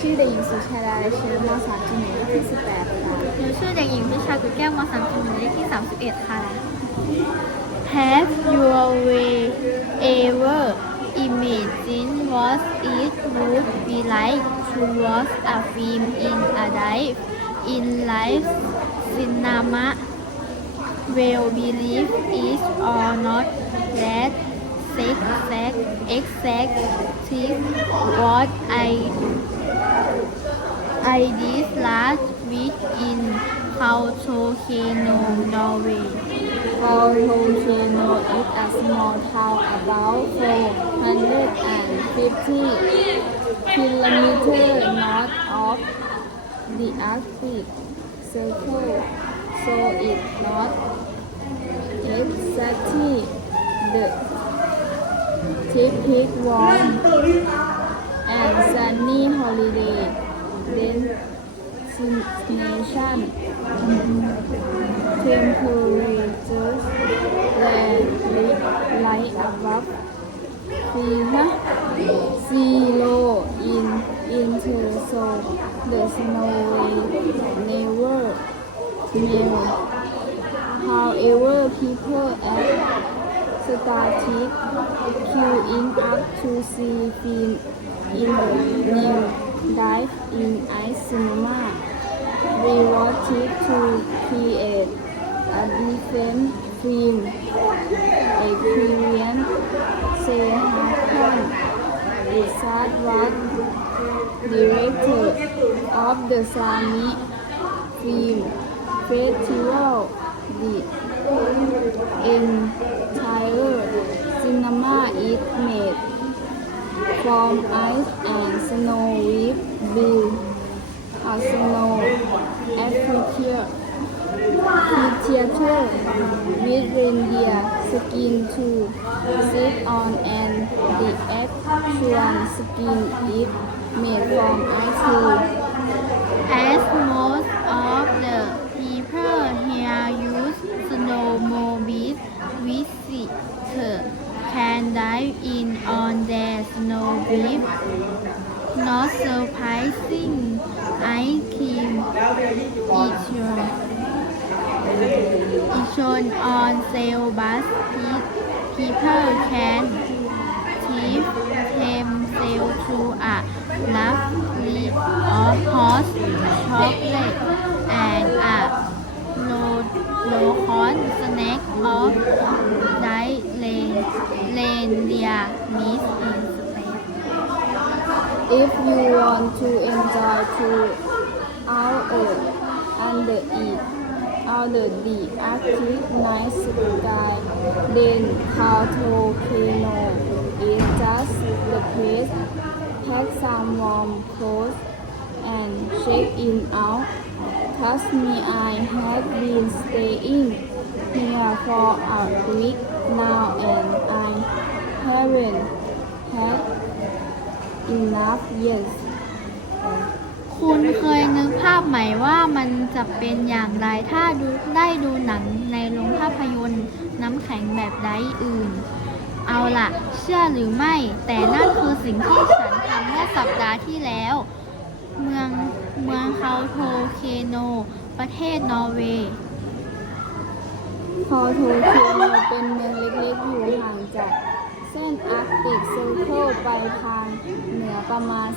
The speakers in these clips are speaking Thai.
ชื่อเด็กหญิงสุชาดาและเชื้อมสามจุดหนึ่งเลขที่สิบแปดค่ะหนูชื่อเด็กหญิงพิชากุลแก้วมสามจุดหนึ่งเลขที่สามสิบเอ็ดค่ะ Have you ever imagined what it would be like to watch a film in a dive in live cinema? Well, believe it or not, that exact exactly what I I did last week in Kautokeino, Norway. Volcano is a small town about 450 kilometers north of the Arctic Circle, so it's not exactly the typical warm and sunny holiday destination. Temperatures vary light above zero in winter, so the snow never melt. However, people at started queuing up to see him in new life in ice cinema. We wanted to create a decent film, a Korean say happen. Is that what director of the Sami film festival did? Entire cinema is made from ice and snow with blue a snow aperture theater with reindeer skin to sit on and the actual skin is made from ice too. As most of the people here use snowmobiles, visitors can dive in on their with Not surprising, ice cream is shown, is shown on sale, but people can tip themselves to a lovely of hot chocolate and a low, low cost snack of dried rain- reindeer meat is If you want to enjoy two hours under it, under the Arctic night sky, then Kautokeino is just the place. Pack some warm clothes and check in out. Trust me, I have been staying here for a week now and I haven't had enough yes คุณเคยนึกภาพไหมว่ามันจะเป็นอย่างไรถ้าดูได้ดูหนังในโรงภาพยนตร์น้ำแข็งแบบไดอื่น เอาล่ะ เชื่อหรือไม่ แต่นั่นคือสิ่งที่ฉันทำเมื่อสัปดาห์ที่แล้ว เมืองเมืองเขาโทเคโน ประเทศนอร์เวย์พอโทเคียวเป็นเมืองเล็กๆอยู่ห่างจากเส้นอาร์กติกเซอร์เคิลไปทางเหนือประมาณ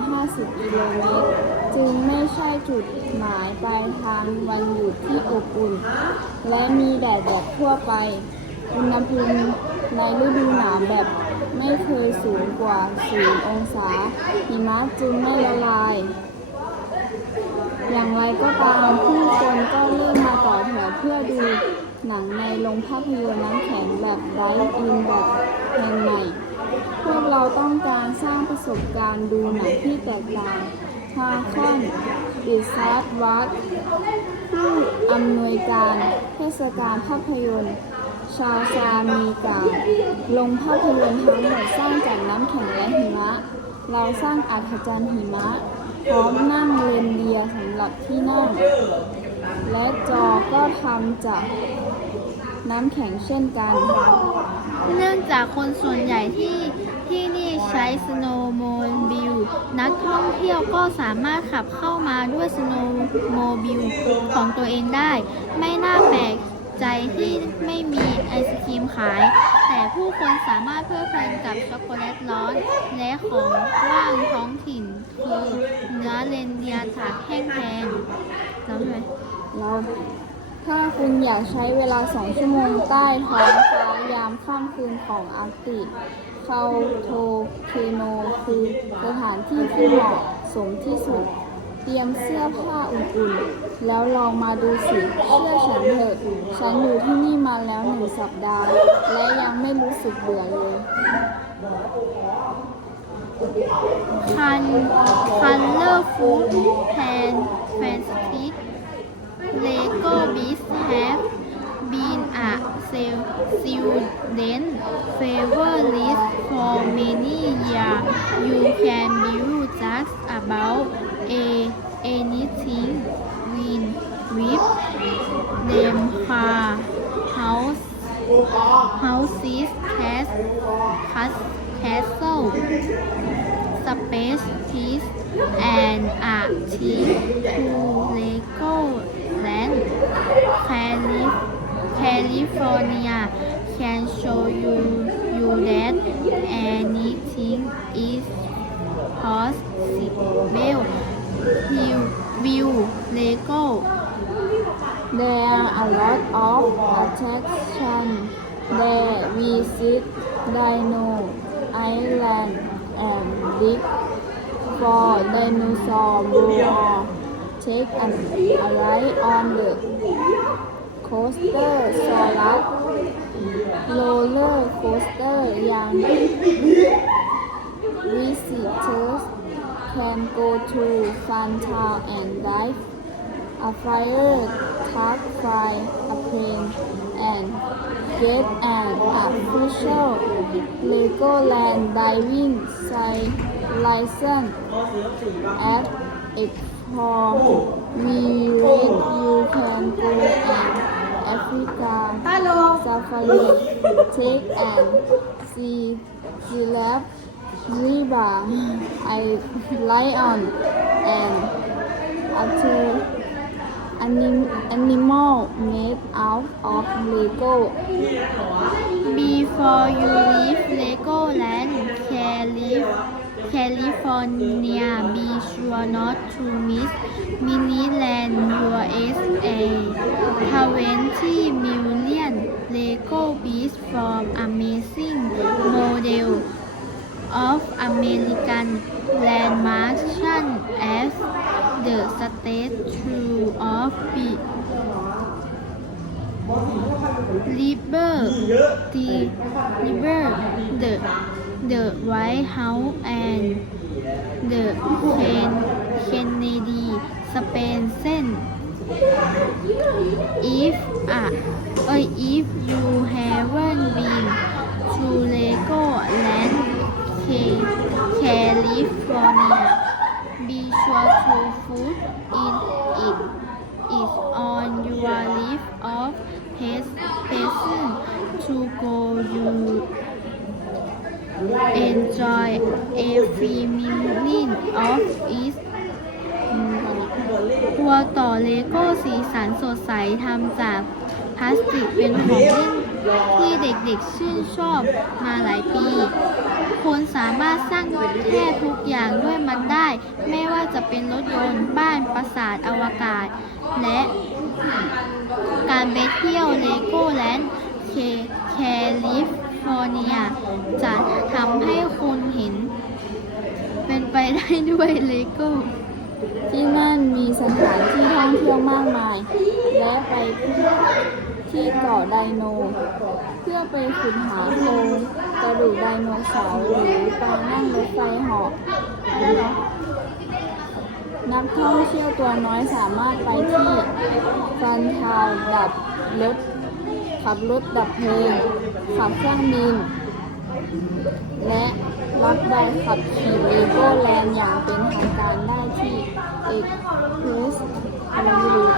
450 กิโลเมตร จึงไม่ใช่จุดหมายปลายทางวันหยุดที่อบอุ่น และมีแดดแบบทั่วไป อุณหภูมิในฤดูหนาวแบบไม่เคยสูงกว่า 0 องศา หิมะจึงไม่ละลาย อย่างไรก็ตามผู้คนก็เริ่มมาต่อแถวเพื่อดู หนังในโรงภาพยนตร์น้ำแข็งแบบไดฟ์อินแบบแห่งใหม่ พวกเราต้องการสร้างประสบการณ์ดูหนังที่แตกต่างฮาคอนดิซาร์วัตผู้อำนวยการเทศกาลภาพยนตร์ ชาวซามีกาลงภาพยนตร์ทั้งหมดสร้างจากน้ำแข็งและหิมะ เราสร้างอัศจรรย์หิมะ พร้อมนั่งเรนเดียสำหรับที่นั่ง และจอก็ทำจากน้ำแข็งเช่นกัน เนื่องจากคนส่วนใหญ่ที่ที่นี่ใช้สโนโมบิลนักท่องเที่ยวก็สามารถขับเข้ามาด้วยสโนโมบิลของตัวเองได้ ไม่น่าแปลกใจที่ไม่มีไอศครีมขาย แต่ผู้คนสามารถเพลิดเพลินกับช็อกโกแลตร้อน และของว่างท้องถิ่นคือเนื้อเรนเดียร์ถากแห้งแทนจำไหม เราถ้าคุณอยากใช้เวลาสองชั่วโมงใต้ท้องฟ้ายามค่ำคืนของอาร์กติกเคาโทเคโนคือสถานที่ที่เหมาะสมที่สุด เตรียมเสื้อผ้าอุ่นๆ แล้วลองมาดูสิเชื่อฉันเถอะฉันอยู่ที่นี่มาแล้วหนึ่งสัปดาห์ และยังไม่รู้สึกเบื่อเลยคันคันเลอร์ฟูดแพนแฟนสติก Lego bees have been a student favorite for many years. You can build just about a anything with with them car, house, houses, cats, cats, castle, space, peace, and a team to Lego California can show you you that anything is possible view view Lego There are a lot of attractions there. Visit Dino Island and dig for dinosaur bones. Take an a ride on the coaster Saurus roller coaster ยัง Visitors can go to Fun Town and dive a fire truck fly a plane and get an official Legoland diving site license at Explore we read you can go and Africa Hello. safari take and see giraffe zebra I lion and other anim- animal made out of Lego. Before you leave Legoland, Calif- California, be sure not to miss Miniland USA. 20 million Lego beats from amazing model of American landmarks as the statue of the Liber, the the White House and the Ken, Kennedy Space If uh, uh, if you haven't been to Legoland, Ca- California, be sure to put in it is on your list of places to go. You enjoy every minute of it. ตัวต่อเลโก้สีสันสดใสทำจากพลาสติกเป็นของเล่นที่เด็กๆชื่นชอบมาหลายปีคุณสามารถสร้างแทบทุกอย่างด้วยมันได้ ไม่ว่าจะเป็นรถยนต์บ้านปราสาทอวกาศ และการไปเที่ยวเลโก้แลนด์เคแคลิฟ อร์เนีย จะทำให้คุณเห็น เป็นไปได้ด้วยเลโก้ที่นั่นมีสถานที่ท่องเที่ยวมากมาย และไปที่เกาะไดโน เพื่อไปขุดหาโครงกระดูกไดโนเสาร์หรือไปนั่งรถไฟเหาะนักท่องเที่ยวตัวน้อยสามารถไปที่ฟันทาวดับรถ ขับรถดับเพลิงขับเครื่องบิน และรับใบขับขี่เลโก้แลนด์อย่างเป็นทางการได้ที่เอกเพรสอะไรไม่รู้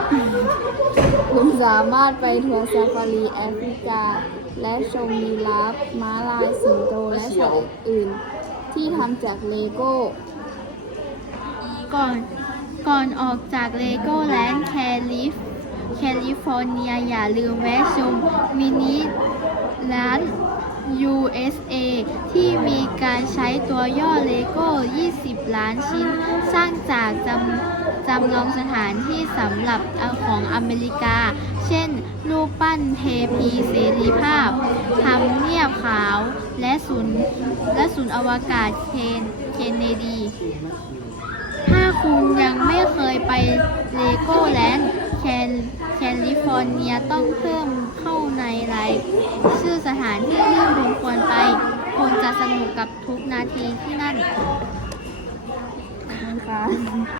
คุณสามารถไปทัวร์ซาฟารีแอฟริกา และชมยีราฟม้าลายสิงโตและสัตว์อื่น ที่ทำจากเลโก้ ก่อนก่อนออกจากเลโก้แลนด์แคลิฟ แคลิฟอร์เนียอย่าลืมแวะชมมินิร้าน USA ที่มีการใช้ตัวย่อเลโก้ 20 ล้านชิ้น สร้างจากจำจำลองสถานที่สำหรับของอเมริกา เช่น รูปปั้นเทพีเสรีภาพทำเนียบขาว และศูนย์และศูนย์อวกาศเคนเคนเนดี ถ้าคุณยังไม่เคยไปเลโก้แลนด์ แคนแคลิฟอร์เนียต้องเพิ่มเข้าในรายชื่อสถานที่ที่คุณควรไปคุณจะสนุกกับทุกนาทีที่นั่นนะคะ